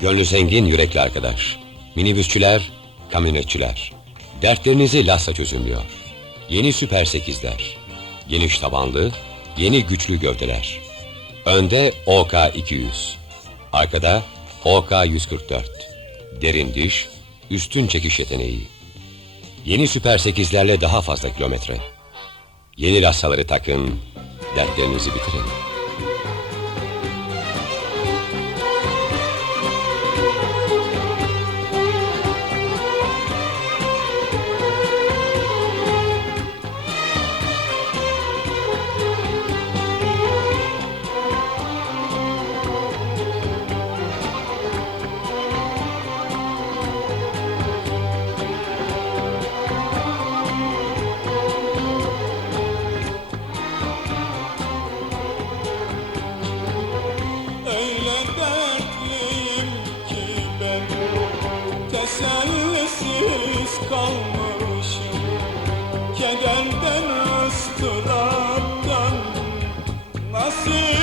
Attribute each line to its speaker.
Speaker 1: Gönlü zengin yürekli arkadaş. Minibüsçüler, kamyonetçiler. Dertlerinizi Lassa çözümlüyor. Yeni Süper 8'ler. Geniş tabanlı, yeni güçlü gövdeler. Önde OK 200. Arkada OK 144. Derin diş, üstün çekiş yeteneği. Yeni Süper 8'lerle daha fazla kilometre. Yeni Lassa'ları takın, dertlerinizi bitirin.
Speaker 2: Kalmışım Kederden ıstıraptan Nasibimi